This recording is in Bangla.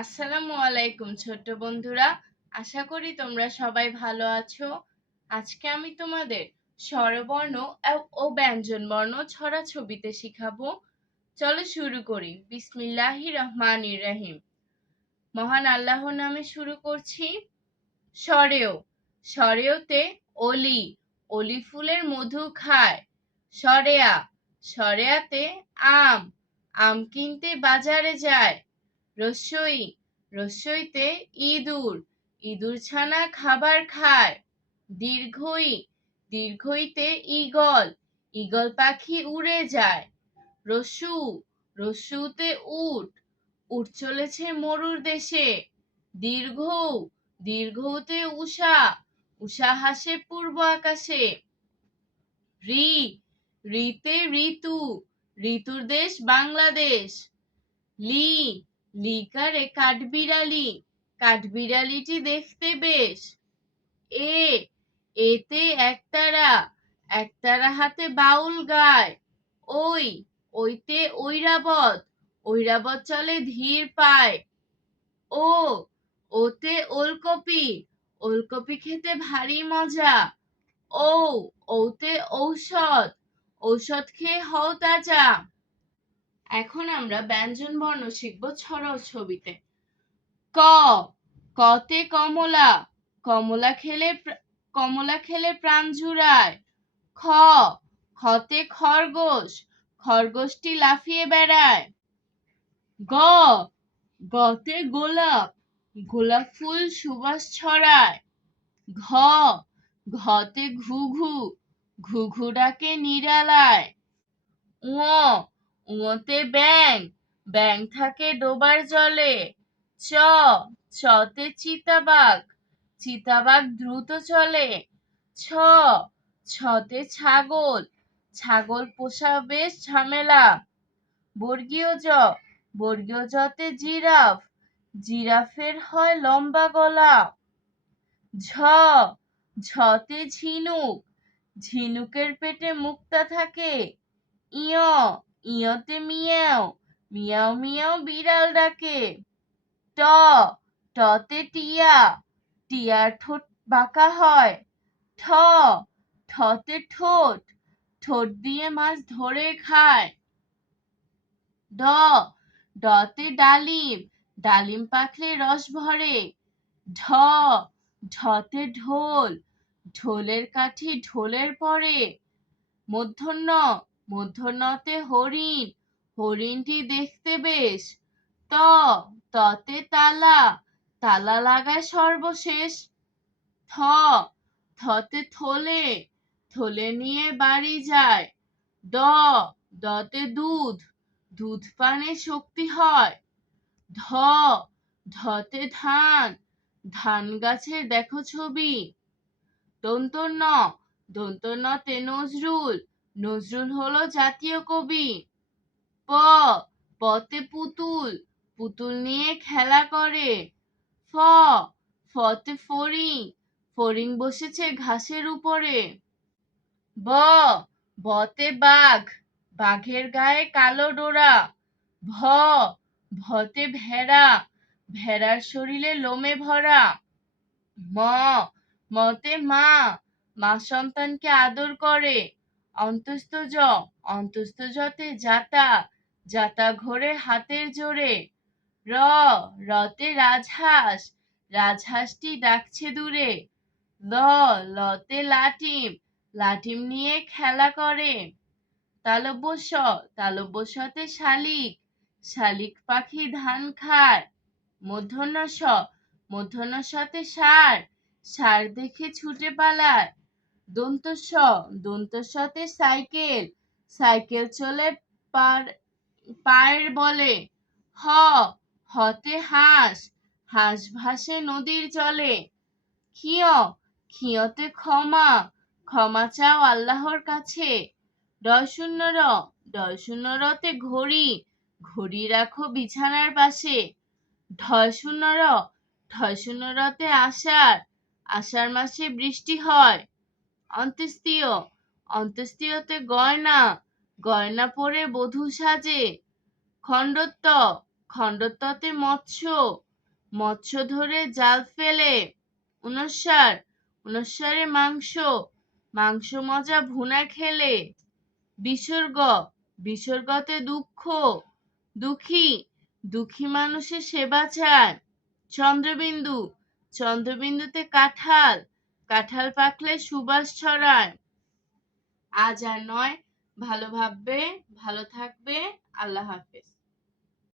আসসালামু আলাইকুম ছোট্ট বন্ধুরা, আশা করি তোমরা সবাই ভালো আছো। আজকে আমি তোমাদের স্বরবর্ণ ও ব্যঞ্জনবর্ণ ছড়াছবিতে শিখাবো। চলো শুরু করি। বিসমিল্লাহির রহমানির রহিম। মহান আল্লাহর নামে শুরু করছি। সরেও, সরেওতে অলি, অলি ফুলের মধু খায়। সরেয়া, সরেয়াতে আম, আম কিনতে বাজারে যায়। রসই, রসইতে ইঁদুর, ইঁদুর ছানা খাবার খায়। দীর্ঘই, দীর্ঘইতে ঈগল, ঈগল পাখি উড়ে যায়। রসু, রসুতে উট, উট চলেছে মরুর দেশে। দীর্ঘ, দীর্ঘতে উষা, উষা হাসে পূর্ব আকাশে। রি, রিতে ঋতু, ঋতুর দেশ বাংলাদেশ। লি, লিকারে কাঠবিড়ালি, কাঠবিড়ালিটি দেখতে বেশ। এ, এতে একতারা, একতারা হাতে বাউল গায়। ওই, ওইতে ঐরাবত, ঐরাবত চলে ধীর পায়। ও, ওতে ওলকপি, ওলকপি খেতে ভারী মজা। ও, ওতে ঔষধ, ঔষধ খেয়ে হও তাজা। এখন আমরা ব্যঞ্জন বর্ণ শিখব ছড়াছবিতে। ক, কতে কমলা, কমলা খেলে প্রাণ জুড়ায়। খ, খতে খরগোশ, খরগোশটি লাফিয়ে বেড়ায়। গ, গতে গোলাপ, গোলাপ ফুল সুবাস ছড়ায়। ঘ, ঘতে ঘুঘু, ঘুঘু ডাকে নিরালায়। ঙ, ঙতে ব্যাঙ, ব্যাঙ থাকে ডোবার জলে। চ, চতে চিতাবাঘ, চিতাবাঘ দ্রুত চলে। ছ, ছতে ছাগল, ছাগল পোষা বেশ ঝামেলা। বর্গীয় জ, বর্গীয় জতে জিরাফ, জিরাফের হয় লম্বা গলা। ঝ, ঝতে ঝিনুক, ঝিনুকের পেটে মুক্তা থাকে। ইয়, ইয়তে মিয়াও, মিয়াও মিয়াও বিড়াল ডাকে। ট, টতে টিয়া, টিয়ার ঠোঁট বাঁকা হয়। ঠ, ঠতে ঠোঁট, ঠোঁট দিয়ে মাছ ধরে খায়। ড, ডতে ডালিম, ডালিম পাকলে রস ভরে। ঢ, ঢতে ঢোল, ঢোলের কাঠি ঢোলের পরে। মূর্ধন্য, মূর্ধন্যতে হরিণ, হরিণটি দেখতে বেশ। ত, ততে তালা, তালা লাগায় সর্বশেষ। থ, থতে থলে, থলে নিয়ে বাড়ি যায়। দ, দতে দুধ, দুধ পানে শক্তি হয়। ধ, ধতে ধান, ধান গাছের দেখো ছবি। দন্তন্য, দন্তন্যতে নজরুল, নজরুল হলো জাতীয় কবি। প, পতে পুতুল, পুতুল নিয়ে খেলা করে। ফ, ফতে ফড়িং, ফড়িং বসেছে ঘাসের উপরে। ব, বতে বাঘ, বাঘের গায়ে কালো ডোরা। ভ, ভতে ভেড়া, ভেড়ার শরীরে লোমে ভরা। ম, মতে মা, মা সন্তানকে আদর করে। অন্তস্থ জ, অন্তস্থ জতে জাতা, জাতা ঘোরে হাতের জোরে। র, রতে রাজহাঁস, রাজহাঁসটি ডাকছে দূরে। ল, লতে লাটিম, লাটিম নিয়ে খেলা করে। তালব্য শ, তালব্য শতে শালিক, শালিক পাখি ধান খায়। মূর্ধন্য ষ, মূর্ধন্য শতে ষাঁড়, ষাঁড় দেখে ছুটে পালায়। দন্ত স, দন্ত শতে সাইকেল, সাইকেল চলে পায়ের বলে। হ, হতে হাঁস, হাঁস ভাসে নদীর জলে। ক্ষিয়, ক্ষিয়তে ক্ষমা, ক্ষমা চাও আল্লাহর কাছে। ডয় শূন্য র, ডয় শূন্য রতে ঘড়ি, ঘড়ি রাখো বিছানার পাশে। ঢয় শূন্য র, ঢয় শূন্য রতে আষাঢ়, আষাঢ় মাসে বৃষ্টি হয়। অন্ত্যেষ্টিয়, অন্ত্যেষ্টিয়তে গয়না, গয়না পরে বধূ সাজে। খণ্ডত্ব, খণ্ডত্বতে মৎস্য, মৎস্য ধরে জাল ফেলে। ঊনস্বরে মাংস, মাংস মজা ভুনা খেলে। বিসর্গতে দুঃখ, দুঃখী, দুঃখী মানুষের সেবা চায়। চন্দ্রবিন্দুতে কাঁঠাল, কাঁঠাল পাকলে সুবাস ছড়ায়। আজ আর নয়, ভালো ভাববে, ভালো থাকবে। আল্লাহ হাফেজ।